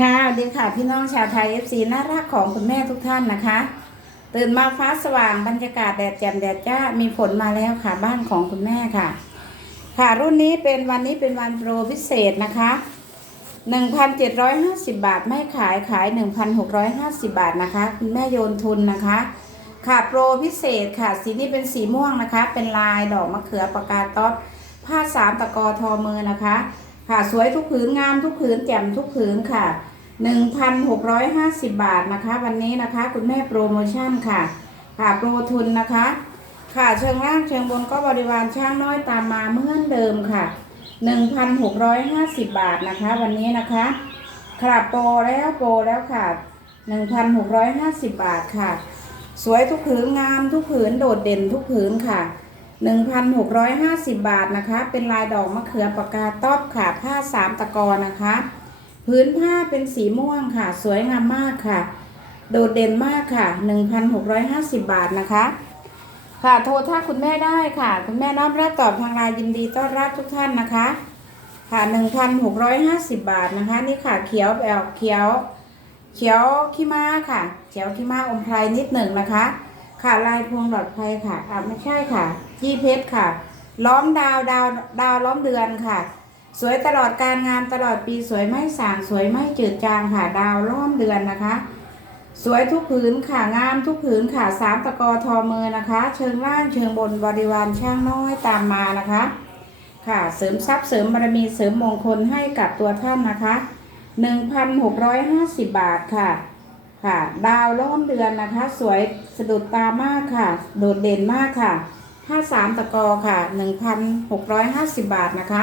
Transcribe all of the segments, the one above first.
ค่ะดีค่ะพี่น้องชาวไทย FC น่ารักของคุณแม่ทุกท่านนะคะ ตื่นมาฟ้าสว่างบรรยากาศแดดแจ่มแดดจ้ามีฝนมาแล้วค่ะบ้านของคุณแม่ค่ะ ค่ะรุ่นนี้เป็นวันนี้เป็นวันโปรพิเศษนะคะ1,750 บาท ไม่ขายขาย 1,650 บาทนะคะ คุณแม่โยนทุนนะคะ ค่ะโปรพิเศษค่ะ สีนี้เป็นสีม่วงนะคะ เป็นลายดอกมะเขือปากกาต๊อปผ้าสามตะกอทอมือนะคะ ค่ะสวยทุกผืนงามทุกผืนแจ่มทุกผืนค่ะ 1,650 บาทนะคะ วันนี้นะคะคุณแม่โปรโมชั่นค่ะ ค่ะโปรทุนนะคะ ค่ะเชิงล่างเชิงบนก็บริวารช่างน้อยตามมาเหมือนเดิมค่ะ 1,650 บาทนะคะ วันนี้นะคะค่ะโปรแล้วโปรแล้วค่ะ 1,650 บาทค่ะ สวยทุกผืนงามทุกผืนโดดเด่นทุกผืนค่ะ 1,650 บาทนะคะ เป็นลายดอกมะเขือปากกาต๊อบค่ะผ้าสามตะกอนะคะ พื้นผ้าเป็นสีม่วงค่ะ สวยงามมากค่ะ โดดเด่นมากค่ะ 1,650 บาทนะคะ ค่ะโทรถ้าคุณแม่ได้ค่ะ คุณแม่น้อมรับตอบทางไลน์ยินดีต้อนรับทุกท่านนะคะ ค่ะ 1,650 บาทนะคะ นี่ค่ะเขียวแบบเขียว เขียวขี้ม้าค่ะเขียวขี้ม้าอมไพรนิดหนึ่งนะคะ ค่ะลายพวงหลอดไฟค่ะอ่าไม่ใช่ค่ะยี่เพชรค่ะ ล้อมดาวดาวดาวล้อมเดือนค่ะ สวยตลอดการงานตลอดปีสวยไม่สางสวยไม่จืดจางค่ะดาวล้อมเดือนนะคะ สวยทุกผืนค่ะงามทุกผืนค่ะสามตะกอทอมือนะคะ เชิงล่างเชิงบนบริวารช่างน้อยตามมานะคะ ค่ะเสริมทรัพย์เสริมบารมีเสริมมงคลให้กับตัวท่านนะคะ1,650บาทค่ะค่ะ ดาวล้อมเดือนนะคะ สวยสะดุดตามากค่ะ โดดเด่นมากค่ะผ้าสามตะกอค่ะ1,650บาทนะคะ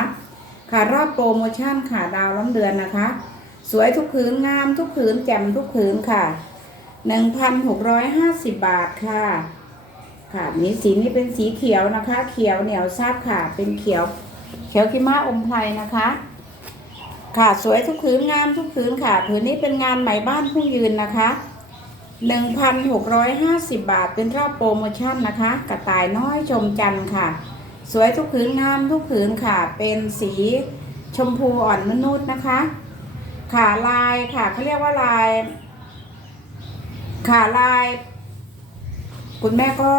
ค่ะรอบโปรโมชั่นค่ะดาวล้อมเดือนนะคะ สวยทุกผืนงามทุกผืนแจ่มทุกผืนค่ะ1,650บาทค่ะ ค่ะนี่สีนี้เป็นสีเขียวนะคะ เขียวเหนียวซับค่ะ เป็นเขียว เขียวกิมาอมไพรนะคะ ค่ะสวยทุกผืนงามทุกผืนค่ะ ผืนนี้เป็นงานไหมบ้านผู้ยืนนะคะ1,650บาทเป็นรอบโปรโมชั่นนะคะ กระต่ายน้อยชมจันทร์ค่ะ สวยทุกผืนงามทุกผืนค่ะ เป็นสีชมพูอ่อนนุ่นๆนะคะ ค่ะลายค่ะเขาเรียกว่าลาย ค่ะลาย คุณแม่ก็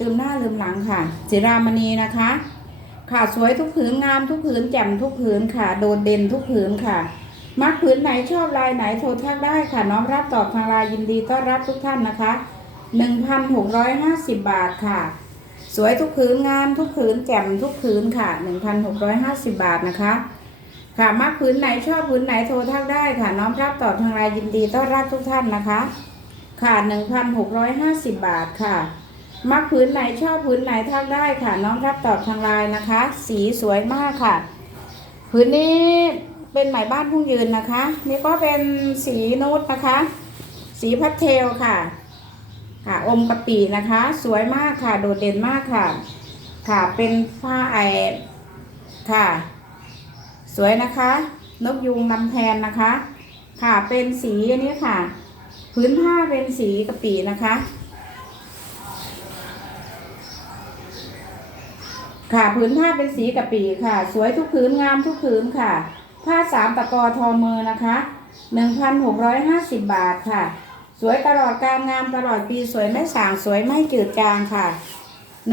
ลืมหน้าลืมหลังค่ะจิรามณีนะคะ ค่ะสวยทุกผืนงามทุกผืนแจ่มทุกผืนค่ะ โดดเด่นทุกผืนค่ะมักผืนไหนชอบลายไหนโทรทักได้ค่ะ น้อมรับตอบทางไลน์ยินดีต้อนรับทุกท่านนะคะ 1,650 บาทค่ะ วยทุกผืนงามทุกผืนแจ่มทุกผืนค่ะ 1,650 บาทนะคะ ค่ะมักผืนไหนชอบผืนไหนโทรทักได้ค่ะน้อมรับตอบทางไลน์ยินดีต้อนรับทุกท่านนะคะ ค่ะ 1,650 บาทค่ะ มักผืนไหนชอบผืนไหนทักได้ค่ะ น้องรับตอบทางไลน์นะคะ สีสวยมากค่ะผืนนี้เป็นไหมบ้านพุ่งยืนนะคะ นี่ก็เป็นสีนูดนะคะ สีพัสเทลค่ะ ค่ะอมกะปีนะคะ สวยมากค่ะ โดดเด่นมากค่ะ ค่ะเป็นผ้าไอค่ะ สวยนะคะ นกยูงนำแทนนะคะ ค่ะเป็นสีอันนี้ค่ะ พื้นผ้าเป็นสีกะปีนะคะค่ะผืนผ้าเป็นสีกะปีค่ะ สวยทุกผืนงามทุกผืนค่ะ ผ้าสามตะกอทอมือนะคะ1,650บาทค่ะ สวยตลอดการงามตลอดปีสวยไม่สางสวยไม่จืดจางค่ะ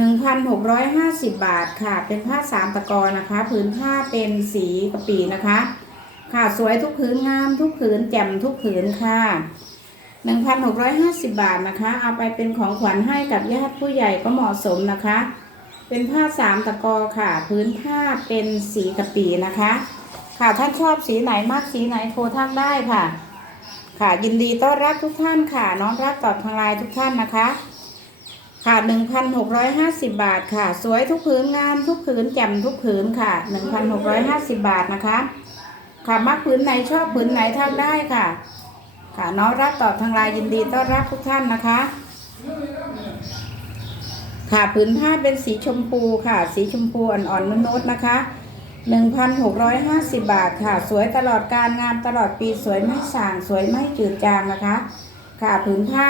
1,650 บาทค่ะ เป็นผ้าสามตะกอนะคะผืนผ้าเป็นสีกะปีนะคะ ค่ะสวยทุกผืนงามทุกผืนแจ่มทุกผืนค่ะ 1,650 บาทนะคะ เอาไปเป็นของขวัญให้กับญาติผู้ใหญ่ก็เหมาะสมนะคะ เป็นผ้าสามตะกอค่ะ พื้นผ้าเป็นสีกะปีนะคะ ค่ะท่านชอบสีไหนมากสีไหนโทรทักได้ค่ะ ค่ะยินดีต้อนรับทุกท่านค่ะ น้องรับตอบทางไลน์ทุกท่านนะคะ ค่ะ1,650บาทค่ะ สวยทุกผืนงามทุกผืนแจ่มทุกผืนค่ะ1,650บาทนะคะ ค่ะมักผืนไหนชอบผืนไหนทักได้ค่ะ ค่ะน้องรับตอบทางไลน์ยินดีต้อนรับทุกท่านนะคะ ค่ะผืนผ้าเป็นสีชมพูค่ะ สีชมพูอ่อนๆนุ่นๆนะคะ 1,650 บาทค่ะ สวยตลอดการงามตลอดปีสวยไม่ส่าง สวยไม่จืดจางนะคะ ค่ะผืนผ้า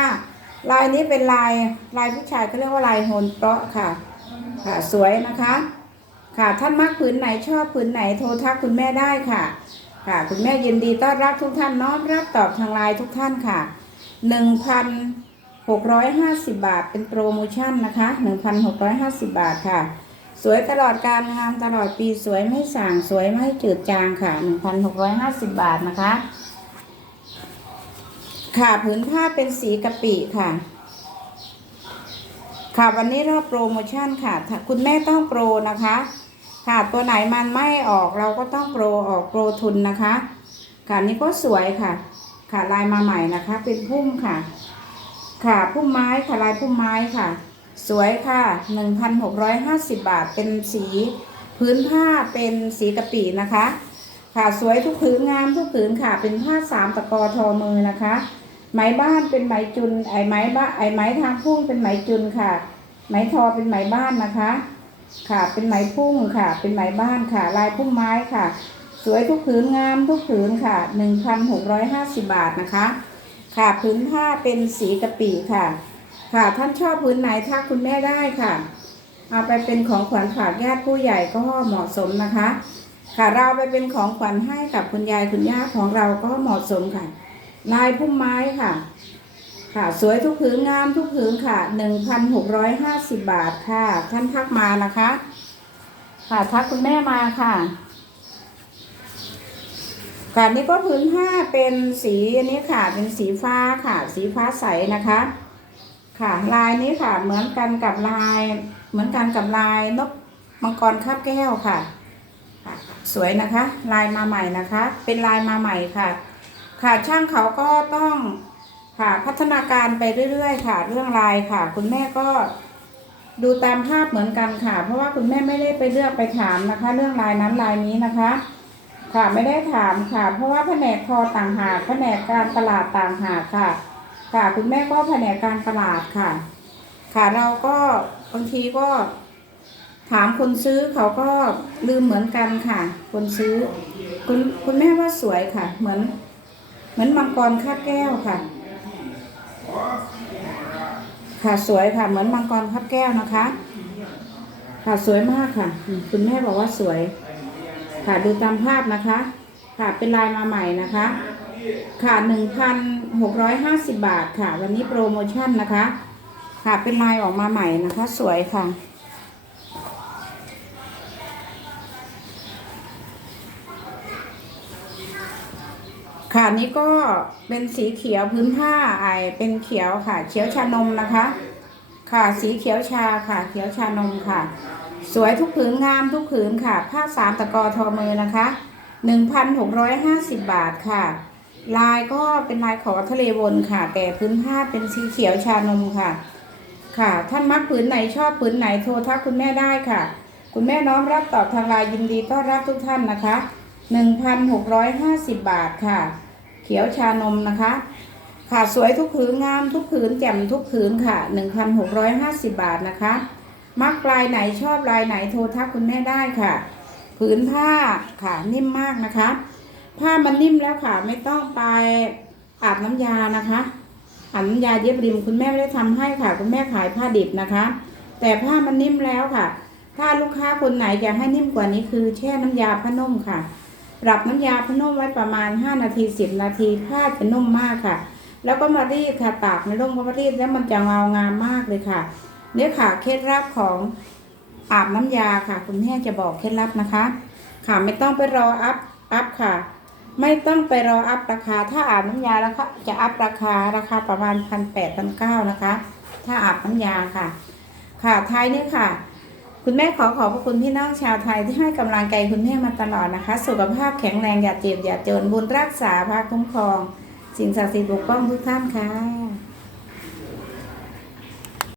ลายนี้เป็นลายลายผู้ชายเขาเรียกว่าลายโฮนเปาะค่ะ ค่ะสวยนะคะ ค่ะท่านมักผืนไหนชอบผืนไหนโทรทักคุณแม่ได้ค่ะ ค่ะ คุณแม่ยินดีต้อนรับทุกท่านน้อมรับตอบทางไลน์ทุกท่านค่ะ 1,650 บาทเป็นโปรโมชั่นนะคะ 1,650 บาทค่ะ สวยตลอดการงานตลอดปีสวยไม่ส่างสวยไม่จืดจางค่ะ 1,650 บาทนะคะ ค่ะผืนผ้าเป็นสีกะปิค่ะ ค่ะวันนี้รอบโปรโมชั่นค่ะ คุณแม่ต้องโปรนะคะ ค่ะตัวไหนมันไม่ออกเราก็ต้องโปรออกโปรทุนนะคะ ค่ะนี่ก็สวยค่ะ ค่ะลายมาใหม่นะคะ เป็นพุ่มค่ะ ค่ะพุ่มไม้ค่ะลายพุ่มไม้ค่ะ สวยค่ะ 1,650 บาท เป็นสีพื้นผ้าเป็นสีกะปินะคะ ค่ะสวยทุกผืนงามทุกผืนค่ะ เป็นผ้าสามตะกอทอมือนะคะ ไหมบ้านเป็นไหมจุน ไอไหมบ้าไอไหมทางพุ่งเป็นไหมจุนค่ะ ไหมทอเป็นไหมบ้านนะคะ ค่ะ เป็นไหมพุ่งค่ะ เป็นไหมบ้านค่ะ ลายพุ่มไม้ค่ะ สวยทุกผืนงามทุกผืนค่ะ1,650 บาทนะคะ ค่ะผืนผ้าเป็นสีกะปิค่ะ ค่ะ ท่านชอบผืนไหนทักคุณแม่ได้ค่ะ เอาไปเป็นของขวัญฝากญาติผู้ใหญ่ก็เหมาะสมนะคะ ค่ะเราไปเป็นของขวัญให้กับคุณยายคุณย่าของเราก็เหมาะสมค่ะ ลายพุ่มไม้ค่ะ ค่ะสวยทุกผืนงามทุกผืนค่ะ1,650บาทค่ะ ท่านทักมานะคะ ค่ะทักคุณแม่มาค่ะค่ะนี่ก็พื้นผ้าเป็นสีอันนี้ค่ะเป็นสีฟ้าค่ะ สีฟ้าใสนะคะ ค่ะ ลายนี้ค่ะ เหมือนกันกับลาย เหมือนกันกับลายนกมังกรคาบแก้วค่ะ สวยนะคะ ลายมาใหม่นะคะ เป็นลายมาใหม่ค่ะ ค่ะช่างเขาก็ต้องค่ะพัฒนาการไปเรื่อยๆ ค่ะ เรื่องลายค่ะ คุณแม่ก็ดูตามภาพเหมือนกันค่ะ เพราะว่าคุณแม่ไม่ได้ไปเลือกไปถามนะคะ เรื่องลายนั้นลายนี้นะคะ ค่ะไม่ได้ถามค่ะ เพราะว่าแผนกทอต่างหากแผนกการตลาดต่างหากค่ะ ค่ะ คุณแม่ก็แผนกการตลาดค่ะ ค่ะเราก็บางทีก็ถามคนซื้อเขาก็ลืมเหมือนกันค่ะ คนซื้อ คุณคุณแม่ว่าสวยค่ะ เหมือน เหมือนมังกรคาบแก้วค่ะ ค่ะสวยค่ะ เหมือนมังกรคาบแก้วนะคะ ค่ะสวยมากค่ะ คุณแม่บอกว่าสวย ค่ะดูตามภาพนะคะ ค่ะเป็นลายมาใหม่นะคะ ค่ะหนึ่งพัน หกร้อยห้าสิบบาทค่ะ วันนี้โปรโมชั่นนะคะ ค่ะเป็นลายออกมาใหม่นะคะ สวยค่ะค่ะนี่ก็เป็นสีเขียวพื้นผ้าไอเป็นเขียวค่ะ เขียวชานมนะคะ ค่ะสีเขียวชาค่ะ เขียวชานมค่ะ สวยทุกผืนงามทุกผืนค่ะ ผ้าสามตะกอทอมือนะคะหนึ่งพันหกร้อยห้าสิบบาทค่ะ ลายก็เป็นลายขอทะเลวนค่ะ แต่พื้นผ้าเป็นสีเขียวชานมค่ะ ค่ะ ท่านมักผืนไหนชอบผืนไหนโทรทักคุณแม่ได้ค่ะ คุณแม่น้อมรับตอบทางไลน์ยินดีต้อนรับทุกท่านนะคะหนึ่งพันหกร้อยห้าสิบบาทค่ะ เขียวชานมนะคะ ค่ะสวยทุกผืนงามทุกผืนแจ่มทุกผืนค่ะ 1,650 บาทนะคะ มักลายไหนชอบลายไหนโทรทักคุณแม่ได้ค่ะ ผืนผ้าค่ะนิ่มมากนะคะ ผ้ามันนิ่มแล้วค่ะ ไม่ต้องไปอาบน้ำยานะคะอาบน้ำยาเย็บริมคุณแม่ไม่ได้ทำให้ค่ะ คุณแม่ขายผ้าดิบนะคะ แต่ผ้ามันนิ่มแล้วค่ะ ถ้าลูกค้าคนไหนอยากให้นิ่มกว่านี้คือแช่น้ำยาผ้านุ่มค่ะ ปรับน้ำยาผ้านุ่มไว้ประมาณ 5 นาที 10 นาทีผ้าจะนุ่มมากค่ะ แล้วก็มารีดค่ะตากในร่มก็มารีดแล้วมันจะเงางามมากเลยค่ะเนี่ยค่ะเคล็ดลับของอาบน้ำยาค่ะ คุณแม่จะบอกเคล็ดลับนะคะ ค่ะไม่ต้องไปรออัพอัพค่ะ ไม่ต้องไปรออัพราคา ถ้าอาบน้ำยาแล้วค่ะจะอัพราคาราคาประมาณพันแปดพันเก้านะคะ ถ้าอาบน้ำยาค่ะ ค่ะท้ายนี้ค่ะ คุณแม่ขอขอบพระคุณพี่น้องชาวไทยที่ให้กำลังใจคุณแม่มาตลอดนะคะ สุขภาพแข็งแรงอย่าเจ็บอย่าจนบุญรักษาพาคุ้มครอง สิ่งศักดิ์สิทธิ์ปกป้องทุกท่านค่ะ